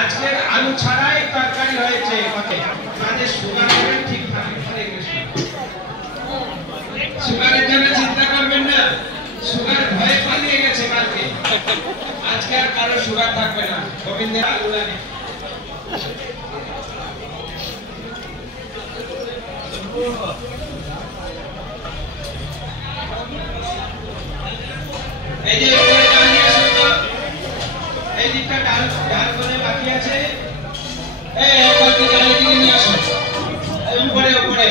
আজকের আলু ছাড়াই তরকারি হয়েছে তাদের সুগার ঠিক থাকে। সুগারের জন্য চিন্তা করবেন না, সুগার ভয়ে পালিয়ে গেছে কালকে। আজকে আর কারো সুগার থাকবে না। গোবিন্দের আলু লাগে। এই যে এই দিকটা ডাল করে বাকি আছে। উপরে উপরে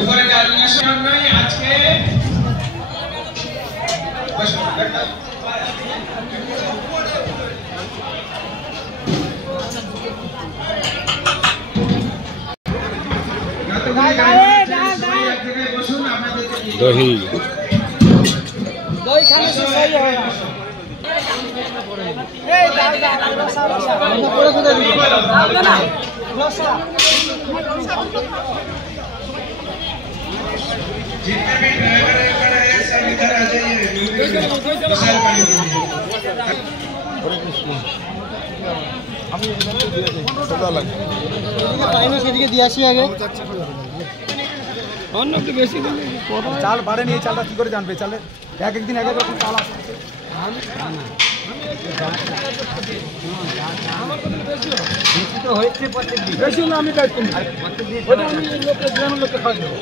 উপরে ডাল নিয়ে আসো। নয় আজকে দহি দই খানে সে সহি হয় না। এই দাও দাও রসা রসা পরে কোথায় দিবি না রসা जितने भी ड्राइवर है खड़ा है सब इधर आ जाइए। विशाल पानी हरे कृष्ण আমি এখানে দিয়ে দেই সদা লাগে পাইনো সেদিকে দিয়ে আসি আগে। অন্য একটু বেশি দিলে চাল বাড়ে নিয়ে চালটা কি করে জানবে? চালে এক একদিন এক এক রকম চাল আসে। বেশি তো হয়েছে প্রত্যেকদিন। বেশি হলে আমি দায়িত্ব নিই। প্রত্যেকদিন লোকের গ্রামের লোককে খাওয়া দেবো।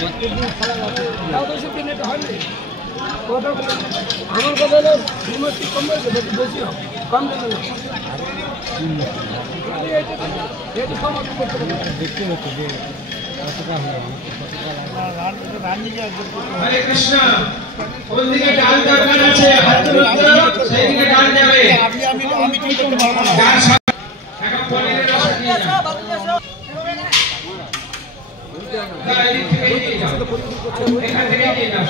প্রত্যেকদিন খারাপ হবে। আমার কথা হলো কম বেশি হবে কম দেবে দেখতে হচ্ছে যে কতটা হয়। हरे कृष्ण কোন দিকে ডাল দরকার আছে হাত তুলতে সেই দিকে ডাল যাবে। আমি কি করতে পারবো না। এখন পনিরের রস নিয়ে যাও। এই থেকে নিয়ে যাও। এখান থেকে নিয়ে যাও।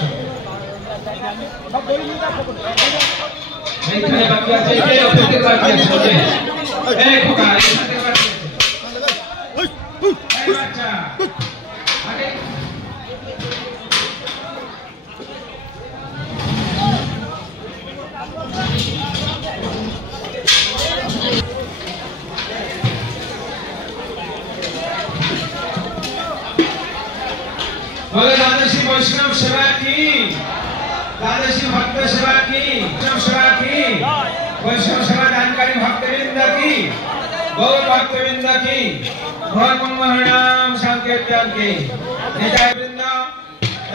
এইখানে বাকি আছে এই অপেক্ষা বাকি আছে। এই খোকা এখান থেকে বাকি আছে। এই বাচ্চা আরে बोले दादाश्री वैष्णव सेवा की, दादाश्री भक्त सेवा की, वैष्णव सेवा की, वैष्णव सेवा जानकारी भक्तवृंद की, गौर भक्तवृंद की, गौर हरिनाम संकीर्तन की। নেতাবৃন্দ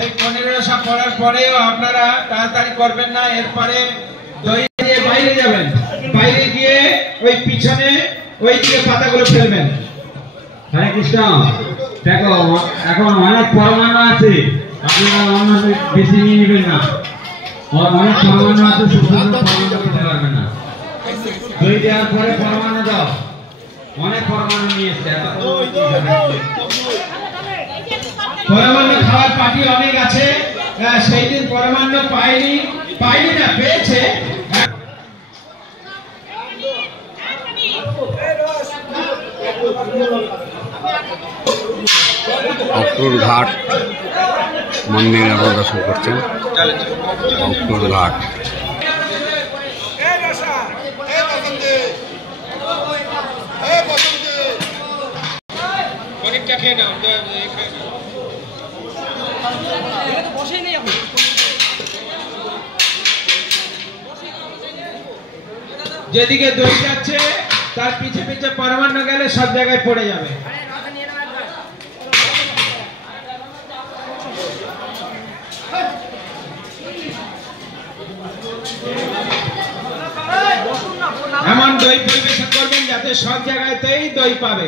এই 15 সব পড়ার পরেও আপনারা তাড়াতাড়ি করবেন না। এরপরে দই দিয়ে বাইরে যাবেন। বাইরে গিয়ে ওই পিছনে ওই দিকে পাতাগুলো ফেলবেন। হরে কৃষ্ণ দেখো এখন অনেক পরমাণু আছে, আপনারা অন্য বেশি নিয়ে নেবেন না। অনেক পরমাণু আছে, পরমাণু খেতে পারবেন না। দই দেওয়ার পরে পরমাণু দাও। অনেক পরমাণু নিয়ে এসছে। পরমান্ন খাওয়ার পার্টি অনেক আছে। সেই দিন পরমান্ন পাইনি না পেয়েছে। অক্টোর ঘাট মন্দির আপনারা দর্শন করছেন। অক্টোর ঘাট অনেকটা খেয়ে নাও। যেদিকে দই যাচ্ছে তার পিছে পিছে পরমান্ন গেলে সব জায়গায় পড়ে যাবে। এমন দই পরিবেশন করবেন যাতে সব জায়গাতেই দই পাবে।